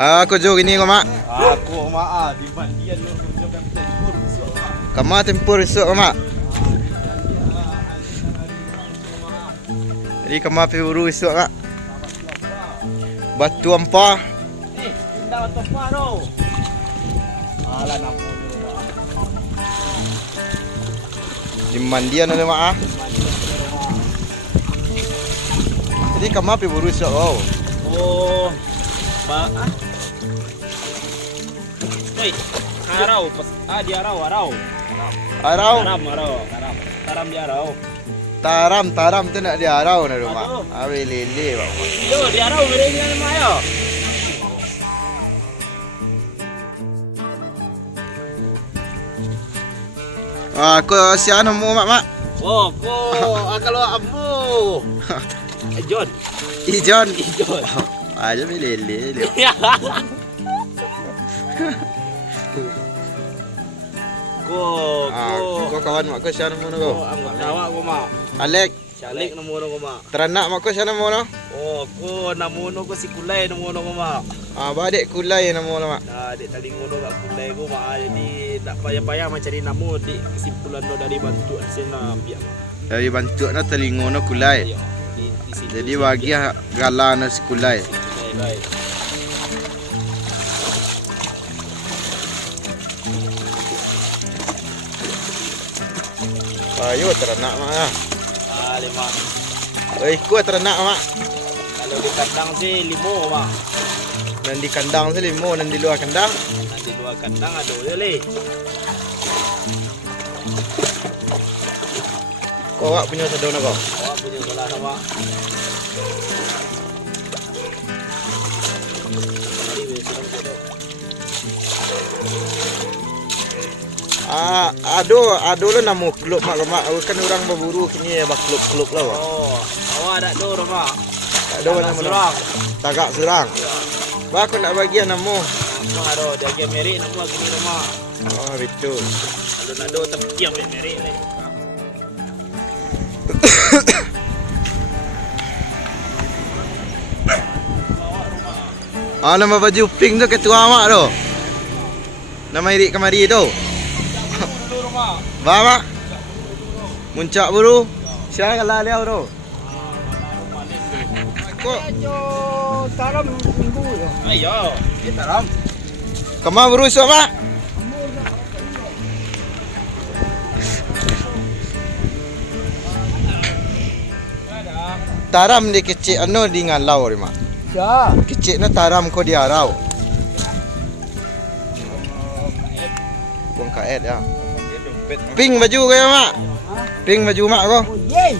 Aku jo gini kau mak. Aku mak di mandian lu kan tempur besok. Kamu tempur esok kau mak. Jadi kamu pergi buru esok mak. Batu ampah. Pindah batu ampah tu. Alah nampun ni mak. Di mandian ada mak. Jadi kamu pergi buru esok kau. Oh, Hei, arau pas di arau. Arau. Taram di arau. Taram tu nak di arau na rumah. Aduh. Awe lele bang. Yo, di arau mereka ni mak yo. Aku siapa nemu mak. Oh, kalau abu. John. Ijon. Aja lele. Kau kawan mak kau siapa nemu kau? Anggap awak ko mak. Alek. Salik nemu ko mak. Teranak mak kau siapa nemu no? Oh, ko namuno ko si Kulay nemu ko mak. Badik kulai nemu mak. Nah, dek tadi ngono kat Kulay ko mak. Jadi tak payah-payah mencari namu di kesimpulan no dari bantuan sena biar mak. Dari bantu na telingono kulai. Di sini. Jadi bagi galana sekulai. Baik. Ayo teranak mak. Lima. Kuat teranak mak. Kalau di kandang sih 5 mak. Dan di kandang sih 5 dan di luar kandang. Nanti 2 kandang ada je le. Kau awak punya sedona kau. Awak punya salah sama. Ado lo namu klub mak kan orang berburu kini ya klub lah. Oh, awak ada do mak. Ado nama surang. Tagak surang. Ba aku nak bagi namu. Mak ado dia merik namu gini mak. Oh betul. Kalau nak do terkiam merik ni. Nama baju pink tu ketua mak tu. Nama irik kemari tu. Ba mak. Muncak buru. Siapa kalah dia tu? Kok Taram minggu tu. Ayo, dia taram. Kamu buru esok mak? Taram di kecil di ngalau ni mak. Ya. Kecil na taram ko di arau. Buang kaet ya. Pink baju kaya mak. Pink baju mak ko. Yey.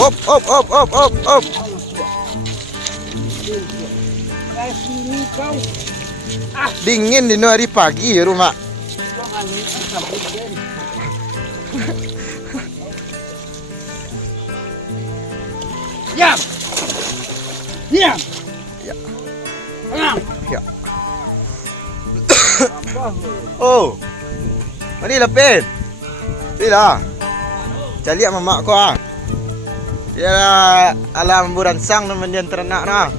Op. Sini kau. Dingin di hari pagi rumah. Diam. Ya. Oh. Mari lepin. Bila. Cari mamak ko ah. Dia alam buransang naman yan teranak na.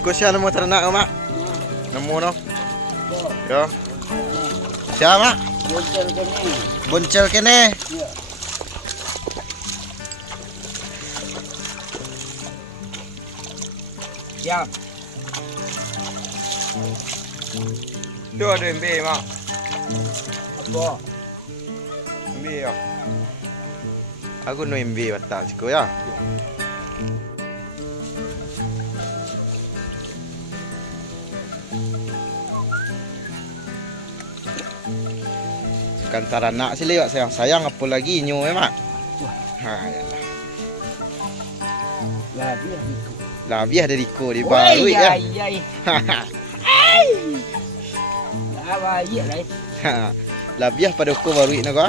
Ko siya namo teranak mak. Namo no. Yo. Siya mak. Boncel kene. Diam. Tu ada MB mak. Apa? MB ya. Aku no MB batas ko ya. Kantara nak sih lewat sayang apa lagi nyo mak. Ha ya. Labiah dari ko di baru ya. Labiah pada ko baru nak ko.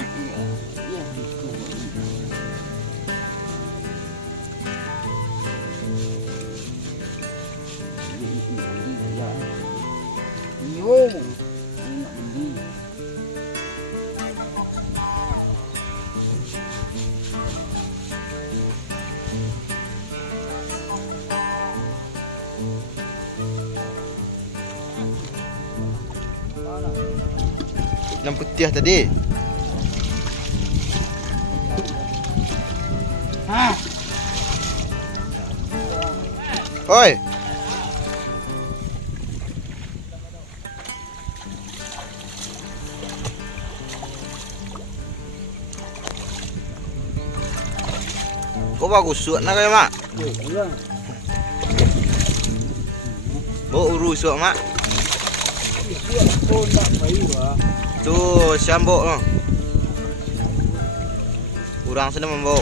Yang putih tadi. Oi. Kok bagus suat nak ya, Mak? Oh, urus suat, Mak. Tu sambok noh. Urang sana membok.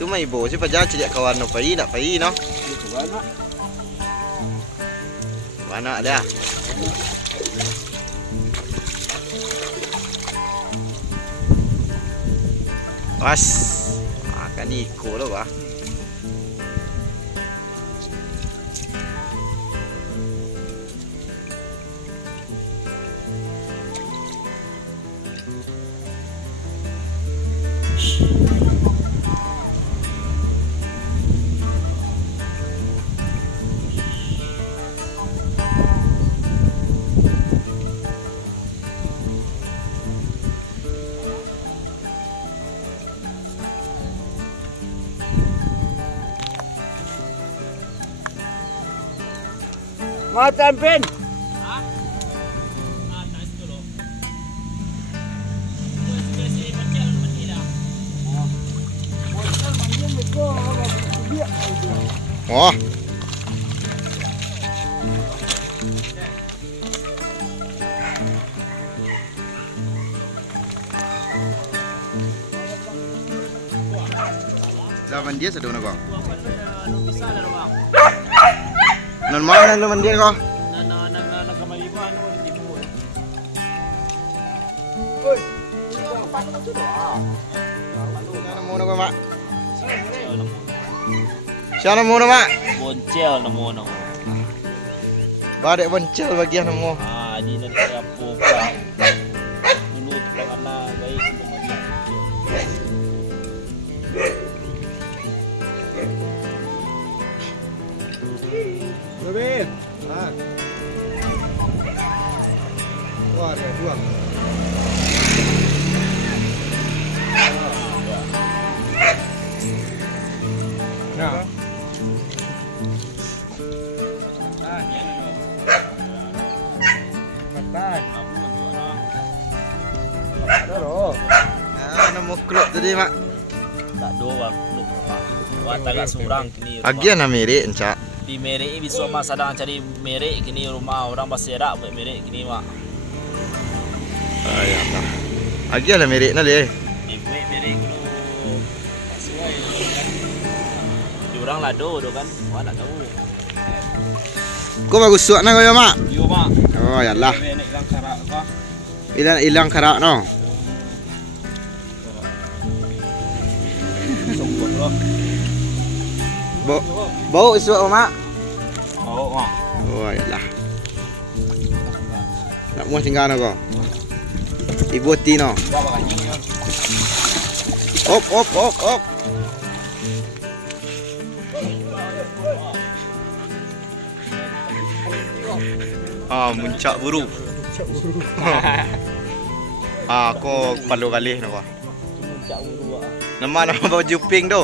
Cuma ibu si pajar cedek kawan no pai nak pai no. Mana dah. Was. Akan ikut lo bah. Matan pin. Oh. Lawan dia sedang nak. Bisa dah bang. Normal nang lawan dia kau. Nang kamalibo ano di mo. Oi. Paano mo tulo? Siapa muna kau, Mak? Siapa muna, Mak? Boncel na mo nang. Badek boncel bagian mo. Di na kaya po pa. Lunod pa ka na gay kung Robin. Wah, ada dua. Nah. Nemu klub tadi, Mak. tak doang klub apa. Wah tagak surang kini. Agian na mirip, Encak. Di merek ini bisa mas sedang cari merek kini rumah orang baserak buat merek kini mak. Ya Allah. Agian na mirip na le. Di buat merek tu sesuai kan. Di orang lado tu kan. Wah nak tahu. Kau bagus suat na kau ya, Mak? Yo mak. Oh, ya Allah. Merek lang karak ka. Ilang karak no. Sokot lo. Bau suat, Mak. Oh mak. Oh, ya Allah. Nak mau tinggal no kau. Ibu Tino. Bawa anjing ya. Op. Muncak buru. Aku perlu kali no. Muncak uru ah. Nama baju pink tu.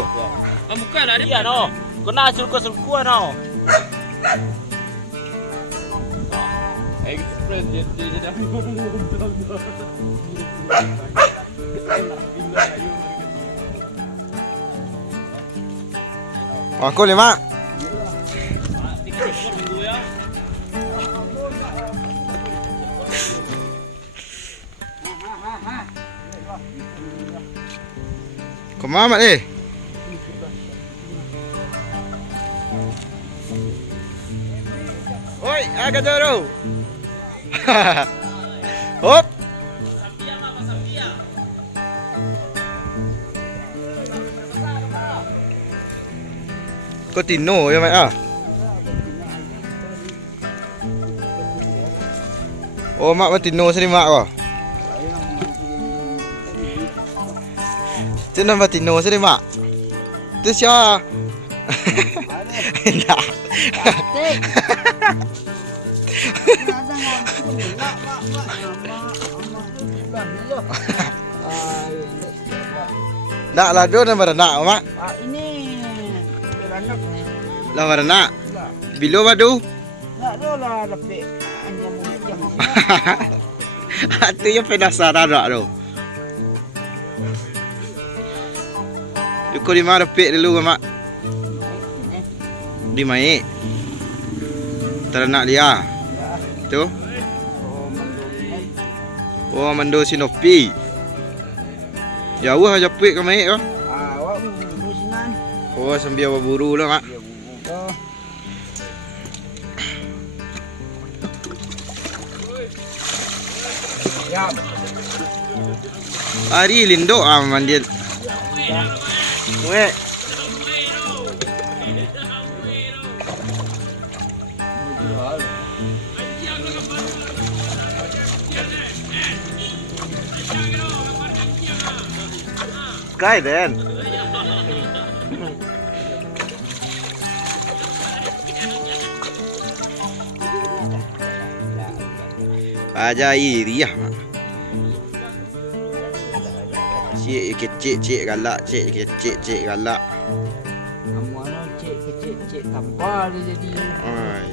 Bukan ada dia no. Kena sulku no. Express dia dah. Aku 5. Kemana ni? Oi, agak jauh. Hop. Kau tino ya, Mak ah. Oh, Mak tino sini Mak kau. Itu nama tino sini Mak. Itu siapa? Enggak. Tik. Ada ngomong. Mak. Nak lah do na beranak mak. Ini beranak nih. Lah beranak. Lah. Bilo badu. Nak lah lebih hanya yang Itu yang penasaran tak tu. Yuko di mana pek dulu mak? Di mai. Teranak dia. Tu. Oh mando sinopi. Jauh aja pek ke mai oh. awak musinan. Oh sambil berburu lah mak. Ya. Hari lindo mandian. Weh. Kai den. Aja iri ah. Cik kecik galak, cik kecik galak. Amuan cik kecil cik tampal dia jadi. Ai.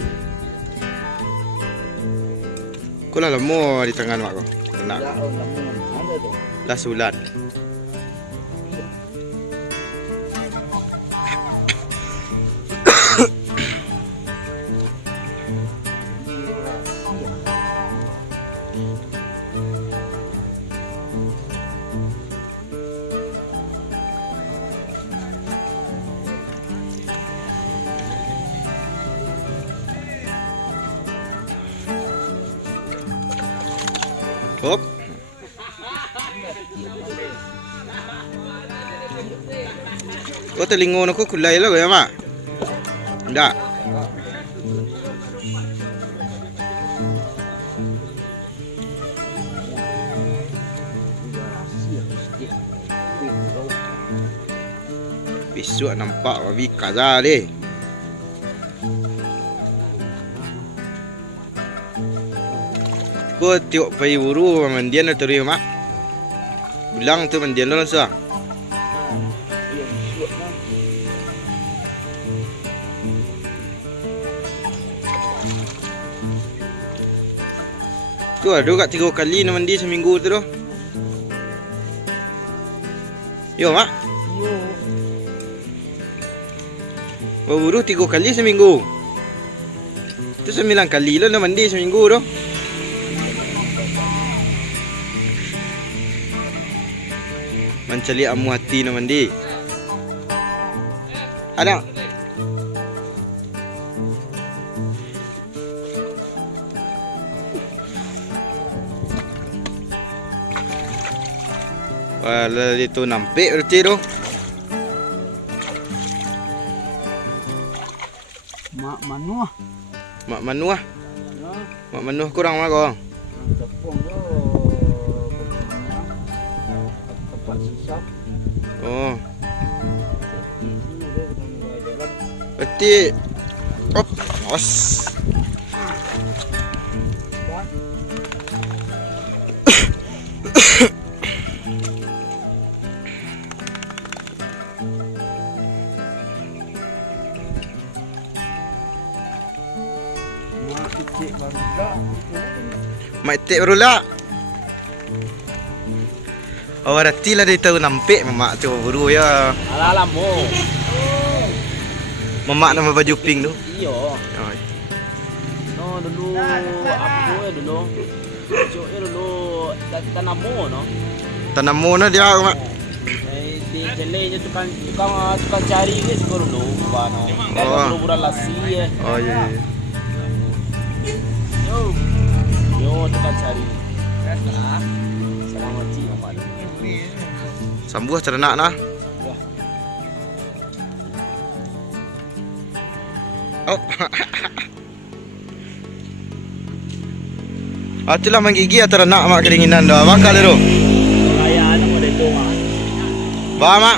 Kau lah lama di tangan mak kau. Nak Ya Allah mana tu? lah sulan. Hop. Oh telingon aku kulai lah ya mak. Enggak. Besok nampak babi kaza deh. Kau tiok pergi buru mandian atau dia mak? Pulang tu mandian lah langsung. Tu ada kat 3 kali nak mandi seminggu tu. Yo mak. Yo. Berburu 3 kali seminggu. Tu 9 kali lah nak mandi seminggu tu. Mencari amu hati nak mandi. Ada. Wala itu nampak berarti tu. Mak manuah. Mak manuah. Ya. Mak manuah kurang mak kau. Tepung tu. Tempat sisap. Oh. Berarti op, os. Mak kecil baru dah. Mak itik baru lah. Oh berarti lah dia tahu nampak mamak tu buru ya. Alah mo. Mamak nama baju pink tu. Iyo. Oh. No dulu apa dulu. Cuk dulu tanamo no. Tanamu na dia mak. Di jelenya tukang cari guys dulu bano. Kalau bulan lasi ya. Oh iya. Yo tukang cari. Sama maci mamak. Sambuh ternak nah. Oh. Atulah menggigi ternak mak keringinan dah. Bakal dia tu. Kaya mo dito nga. Ba mak.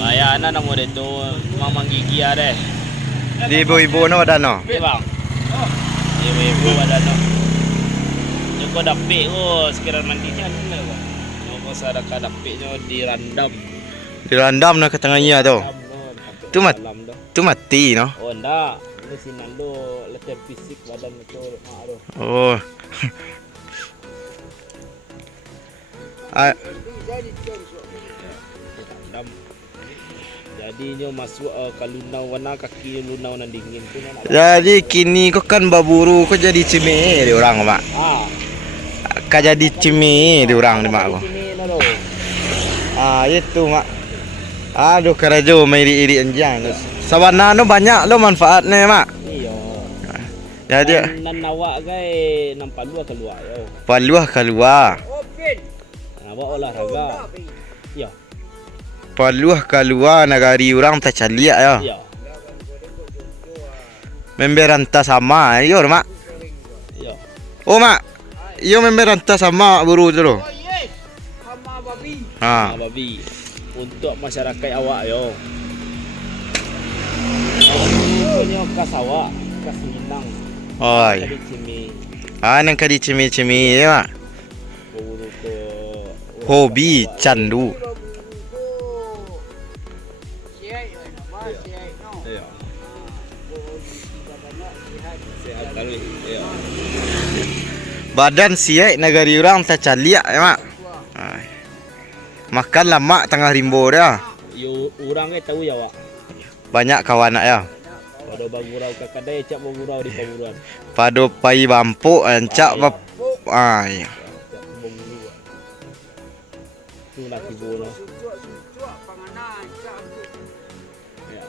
Kaya mo dito mamang gigi are. Di ibu-ibu no badan no. Okey bang. Ibu badan no. Yung ko dapik ko sekiranya mandinya ada bang. Yung ko sadaka dapiknya dirandam. Dirandam no ke tengahnya tu. Tu tu mati no. Oh enggak. Ini si Nando latihan fisik badan itu mak tu. Oh. Ah, Dirandam. Jadinya masuk ke lunau warna kaki lunau nan dingin tu nak. jadi kini kau kan baburu kau jadi cime di orang mak. Kau jadi cime di orang di mak aku. Ini Nando. Ah itu mak. Aduh kerajo iri-iri anjang. Sabana no banyak lo manfaatnya mak. Iya. Jadi Nan awak gai nan palua keluar yo. paluah keluar. Awak olahraga. Iya. Paluah keluar negari orang tak caliak ya. Iya. Member ranta sama yo mak. Iya. Oh mak. Yo member ranta sama buru tu lo. Ha. Babi untuk masyarakat awak yo. Punya kas awak, kas Minang. Oi. Jadi cimi Ah nang kadi cimi-cimi ya mak. buru ke Hobi candu. Iya. Sehat kali. Iya. Badan siap negari orang tak caliak ya mak. Ai. Makan lama tengah rimbo dah. Yo orang ke tahu ya awak. Banyak kawan nak ya. Pada bagurau ke kedai cak bagurau di paburuan. Pado pai bampuk ancak bap. Ai. Tu nak tibo no. Ya.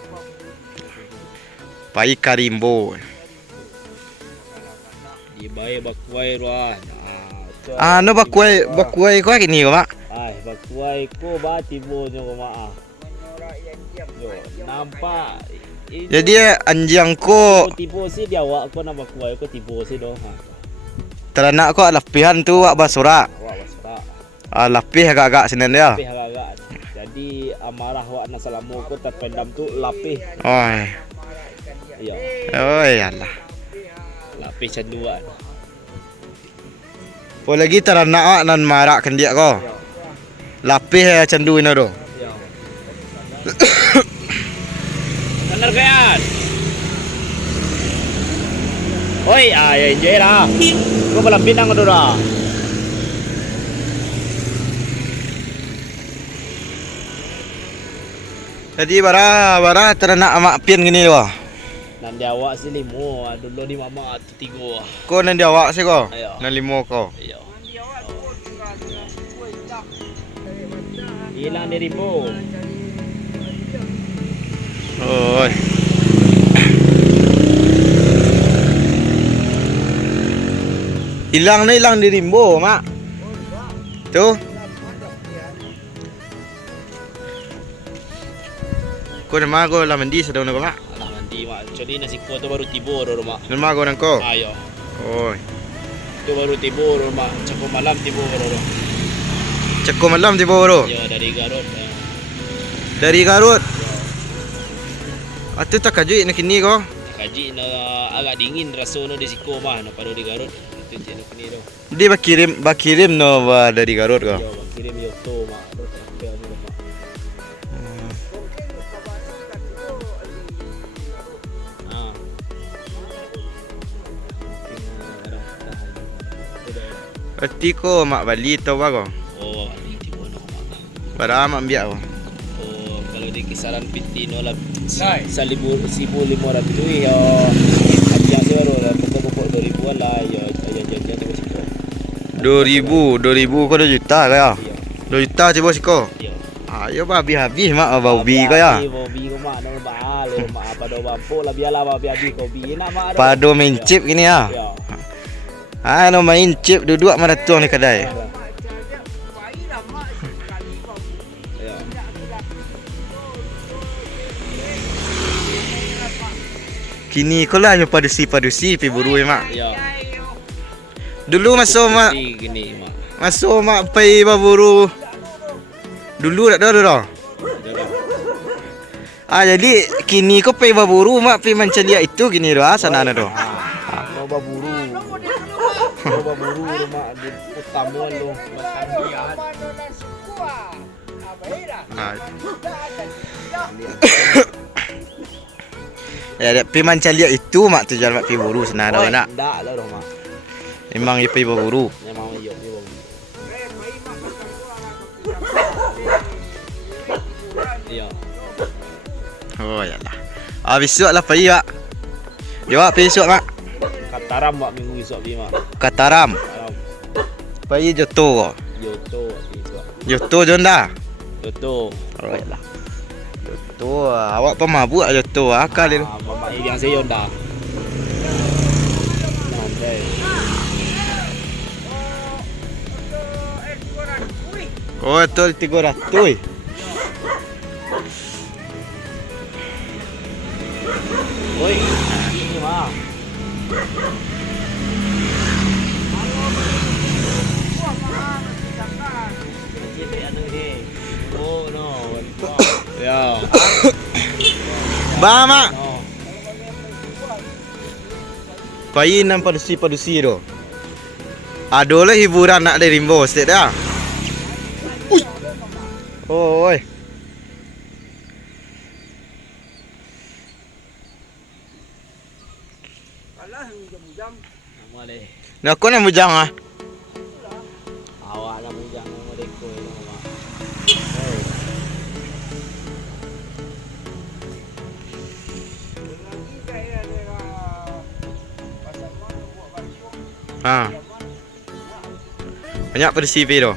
Pai karimbo. Di bae bakuai ruah. Ah no bakuai kau kini kau mak. Ai bakuai ko ba tibo nyo ko maa. Yo nampak. Jadi anjang ko Tibo si dia awak ko na bakuai ko tibo si do ha. teranak ko lapihan tu wak basura. Awak wasra. Ah lapih agak-agak sinen dia. Lapih agak. Jadi amarah awak na salamu ko terpendam tu lapih. Oi. Iya. Oi alah. Lapih canduan. Po lagi teranak wak nan marak kendiak ko. Lapih candu ino do. Iya. Bener kan? Oi, ya enjoy lah. Ko balam pinang ko dah. Jadi bara teranak mak pian gini wah. Nanti awak si limo, dulu di mama tu tiga. Ko nan dia wak si ko. Ayo. Nan limo ko. Iya. Hilang dari rimbo. Oi. Hilang di rimbo mak. Tu. Ko nama ko la mandi sedang nak mak. Alah nanti mak, jadi nasi kuah tu baru tibo dah mak. Nama ko nang ko. Ayo. Oi. Tu baru tibo dah mak. Cukup malam tibo dah. Ceko malam tiba baru. Ya dari Garut. Dari Garut. Atu tak kaju nak kini ko. Kaji na agak dingin rasa no di siko mah na pada di Garut. Itu je nak ni tu. Dia bakirim no ba dari Garut ko. Yo kirim yo to mak. Ada sampai ni mak. Ah. Erti ko mak Bali tau ba ko. Oh, ni tibo no mak. Bara mak biak ko. Oh, kalau di kisaran Pitino lah 1,500 ya. Yang saya baru lah pokok 2,000 lah ya. Jangan tiba siko. 2000 ko 2 juta ka ya. 2 juta tiba siko. Ya. Ayo ba habis mak baubi ko ya. Baubi ko mak na ba le mak pada bampo lah biarlah ba biar ko bi nak mak. Pado main chip gini ya. Ya. Ah no main chip duduk mana tuang di kedai. Ya. Kini ko lah yang padusi pi buru mak. Ya. Dulu masuk mak Gini mak. masuk mak pai baburu. Dulu dak ada dah. Jadi kini kau pergi berburu mak pergi mencari itu gini doa sana do. Mau berburu. Mau berburu rumah di utama lu makan dia. Ya, pergi mencari itu mak tujuan mak pergi berburu sana do nak. Enggak lah rumah. Memang dia pergi berburu. Memang iya berburu. Iya. Oh ya lah. Besok lah pergi mak. Jawab pergi besok mak. Kataram mak minggu esok pergi mak. Kataram. Kataram. Pergi Joto ko. Yoto esok. Joto Jonda. Yoto. Oh ya lah. Joto awak pemabuk Joto akal dia. Mama yang saya Yonda. Nanti. Oh betul 300. Oi, ini mah. Oh no, ya. Ba mak. No. Pergi nan padusi do. Adolah hiburan nak dari Rimbo state dah. Ui. Oi. Nama deh. Nak kau nak bujang ah. Awak lah bujang nama deko ini mama. Ha. Banyak padusi do.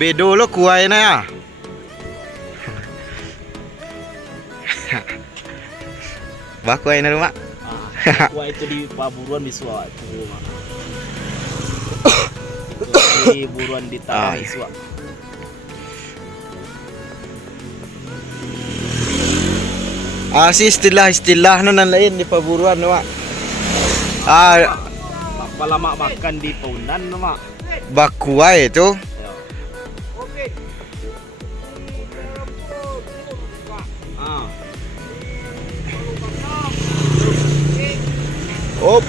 Bedo lo kuai na ya. Bah kuai na rumah. Wah itu di paburuan Biswa itu rumah. Di buruan di Tanah Biswa. Si istilah-istilah no nan lain di paburuan no mak. Pala mak makan di Paunan no mak. Bakuai tu. Op.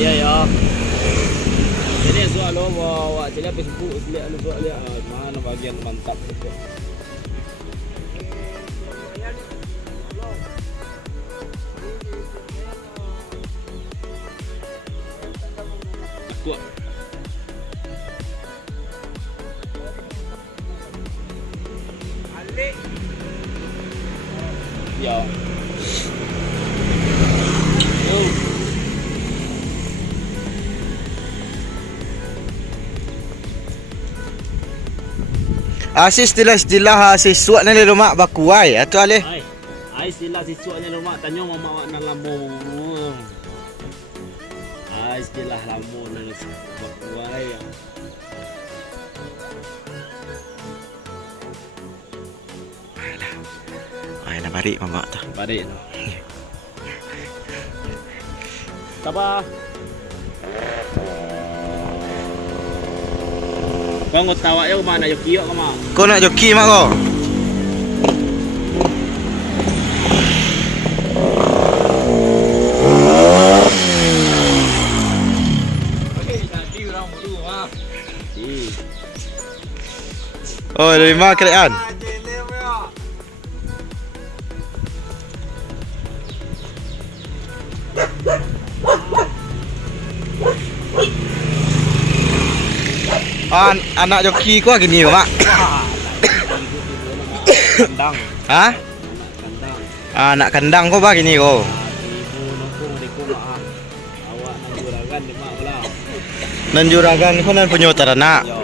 Iya ya. Ini soal lo bawa jadi Facebook lihat lu lihat mana bagian mantap itu. Aku ya. Si istilah-istilah siswa na rumah bakuai atau ale. Ai istilah siswanya rumah tanyo mama awak nan lamu. Istilah lamu nan bakuai ya. Ay na bari mama ta. Balik no. Tapa. Kau ngot tawa yo mana yo kiyo ka ma. Kau nak joki mak kau? Oh, dari mana kerajaan? Anak joki kau gini mak. Kandang. Ha? Kandang. Anak kandang kau bah gini kau. Ibu nongkrong di rumah. Awak nang juragan di mak lah. Nan juragan kau nan penyutar anak. Yo.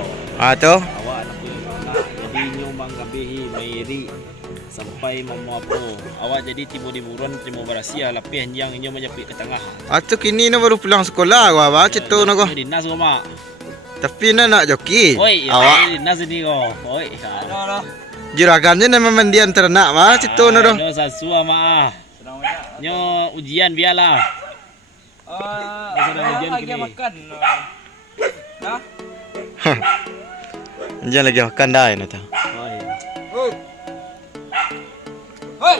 Tu? Awak nak pilih mana? Jadi nyo manggabihi mairi sampai mamapo. Awak jadi timu di buruan timu barasia lapih yang nyo menjepit ke tengah. Tu kini na baru pulang sekolah kau abah cetu na kau. Dinas ko mak. Tapi na nak joki. Oi, Awak dinas ni ko. Oi. juragannya na memandian ternak mah cetu na doh. Ano sa suwa mak. Nyo ujian biarlah. Lagi makan. Dah. Jangan lagi makan dah ini tuh. Oh iya. Hoi.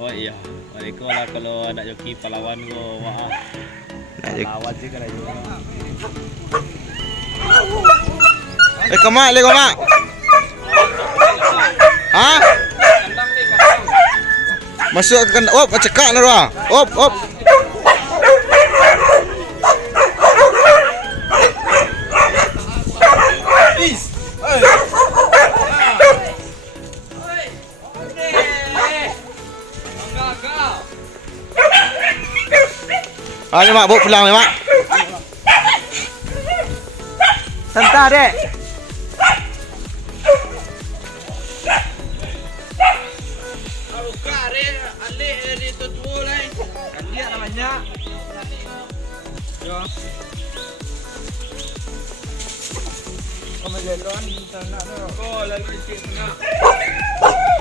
Oh iya. Mereka lah kalau ada joki pahlawan go maaf. Nak je. Lawan je kan aja. Kemak le kemak. Ha? Masuk ke kandang. Op, cekak na ra. Op. Ni mak, bawa pulang ni mak. Santai dek.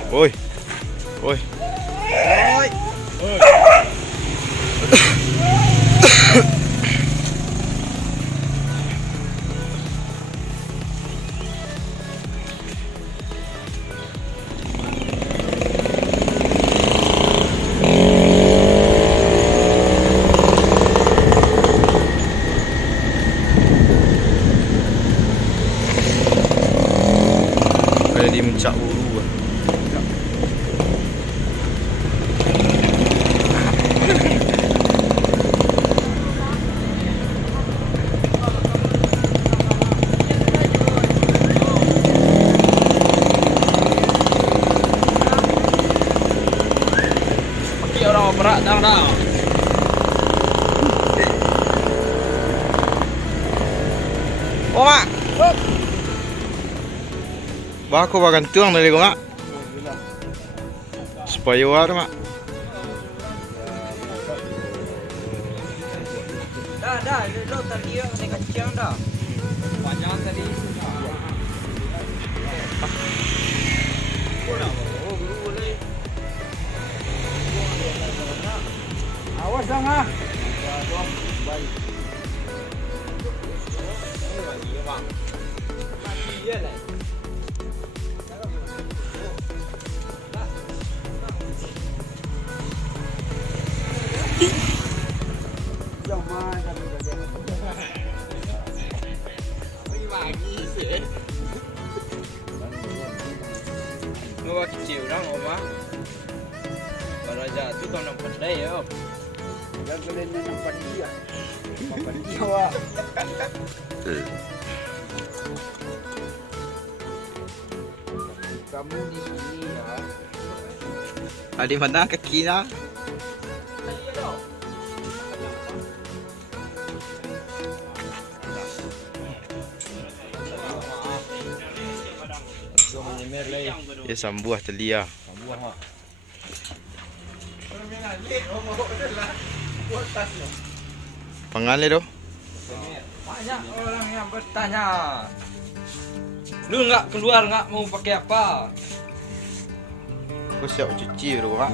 Oi. Kayak di Mencak Uru. Orang berat dah. Oh mak. Bah aku bagan tuang dari mak. Supaya war mak. Dah, lo tadi yang kacang dah. Panjang tadi. Awas dong ah. Ngapa kecil orang oma? Kalau jatuh kau nampak dah ya. Jangan kalian nampak dia. Nampak dia wah. Kamu di sini ya. Ada mana kakinya? Ya sambuah telia. Pangan le doh. Banyak orang yang bertanya. Lu nggak keluar nggak mau pakai apa? Aku siap cuci dulu mak.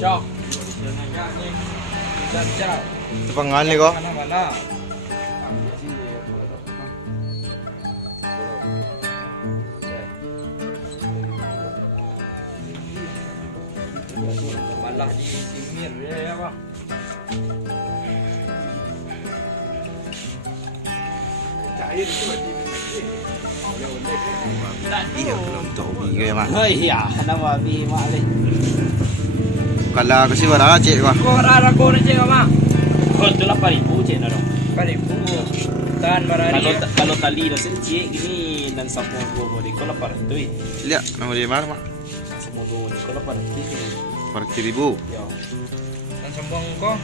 Cak. Cak. Itu pangan le kok. Mana? Malah di Simir ya Pak. Cair itu di Iya belum tahu biga mak. Oh iya, nama bi malik. Kalau aku sih warna cek kok. Kau rara kau ni cik mak. Kau tu 8,000 cik nak dong. 8,000. Tahan barari. Kalau tali dah cik gini dan sampung dua modi kau 800. Lihat nama dia mana mak? Sampung dua modi kau 800. 4,000. Ya. Dan sambung kau.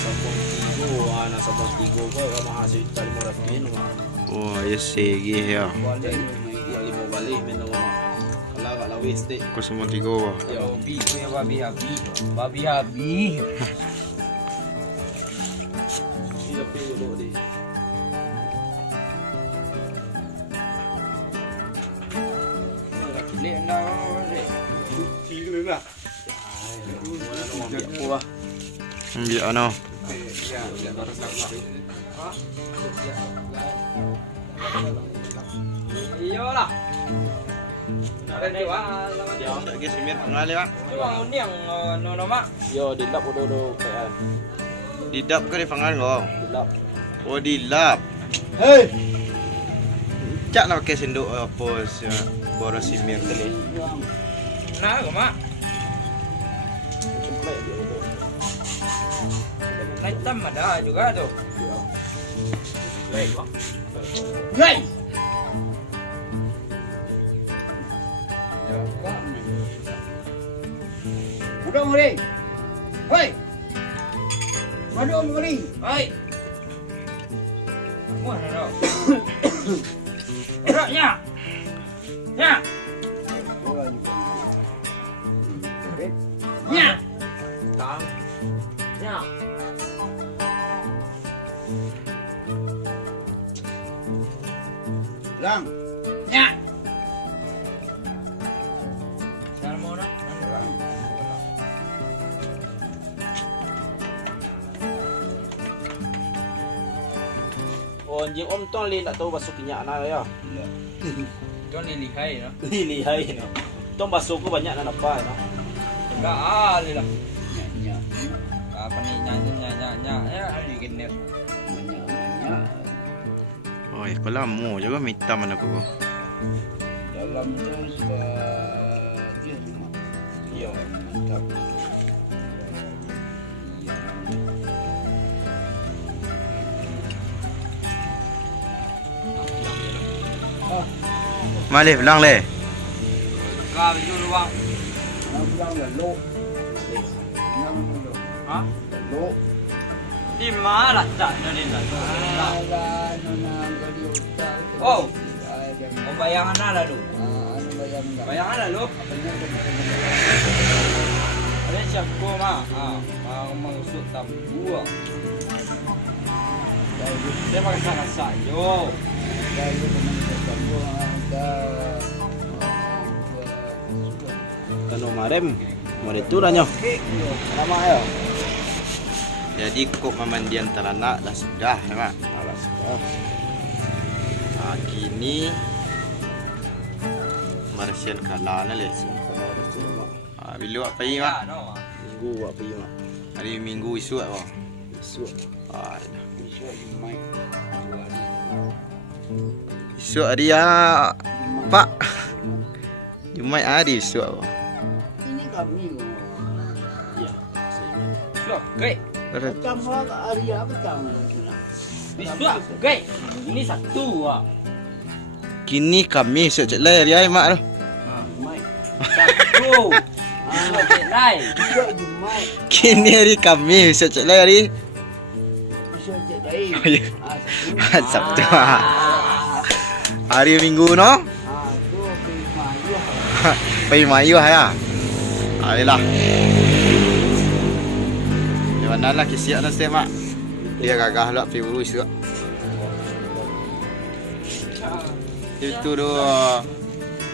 Sampung 3, anak sampung 3 kau mahal juta 500 ni mah. Oh, ya segi ya. Balik mau balik mana mah. Kalau kat lawis dek. Aku semua 3. Ya. Babi punya babi habis. Dia pergi dulu deh. Lek nak. Tiga lah. Ambil ano. Iyo lah. Ada dua. Lagi simir pengali pak. Tuang ni yang no mak. Yo dilap udah kayak Didap ke di pengal kau? dilap. Oh dilap. Hei. Cak nak pakai sendok apa sih? Boros simir tadi. Nah, kau mak. Cepet dia udah. Naik tam ada juga tu. Baik, Pak. Hei. Udah mulai. Hei. Madu mulai. Hei. Mana tu? Beratnya. Ya. Ya. Tang. Ya. Lang. Ya. Jangan mau nak. Oh, anjing om tuan li nak tahu basuh kinyak anak ya. Kau ni lihai no. Lihai no. Tuan basuh ko banyak nak apa no. Enggak ali lah. Nya. Apa ni nyanyi ya hari gini. Nya. Oh, kau lama juga minta mana aku. Dalam tu dia cuma. Iya, mantap. Malih belang leh. Kau baju luang. Lang lalu. Lang lalu. Hah? Lalu. Di mana tak dari sana? Ala nona gadi utak. Oh. Ada. Oh bayangan ada lu. Ano bayang enggak? Bayangan ada lu. Ada siap gua mah. Mau mengusut tam gua. Dia pakai sangat sayo. Dahil naman sa semua ada Kano marem. Mau dituranya. Lama ya. Jadi kok memandian teranak dah sudah, ya mak. Alas. Kini marsian kalah leh. Bila apa ini mak? no. Minggu apa ya mak? Hari Minggu isu apa? Isu. Isu hari ya Pak. Jumat hari isu apa? ini kami. Ya. Suap, gay. Macam hari apa macam Suap, gay. Ini satu ah. Kini kami isu cek lahir ya mak tu. Satu. Suap lain. Bisa Jumat, Kini hari kami isu cek lahir hari. bisa cek lain. Oh, ya. Sabtu. Sabtu. Hari Minggu no? Tu Mayu. Pergi Mayu ya. Ayolah. Di mana lah kisiak nasi mak. Dia gagah lah pergi urus juga. Itu tu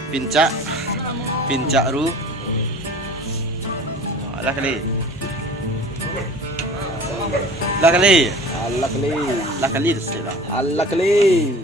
pincak ru. Lah kali. Allah kali. Lah kali dah. Allah kali.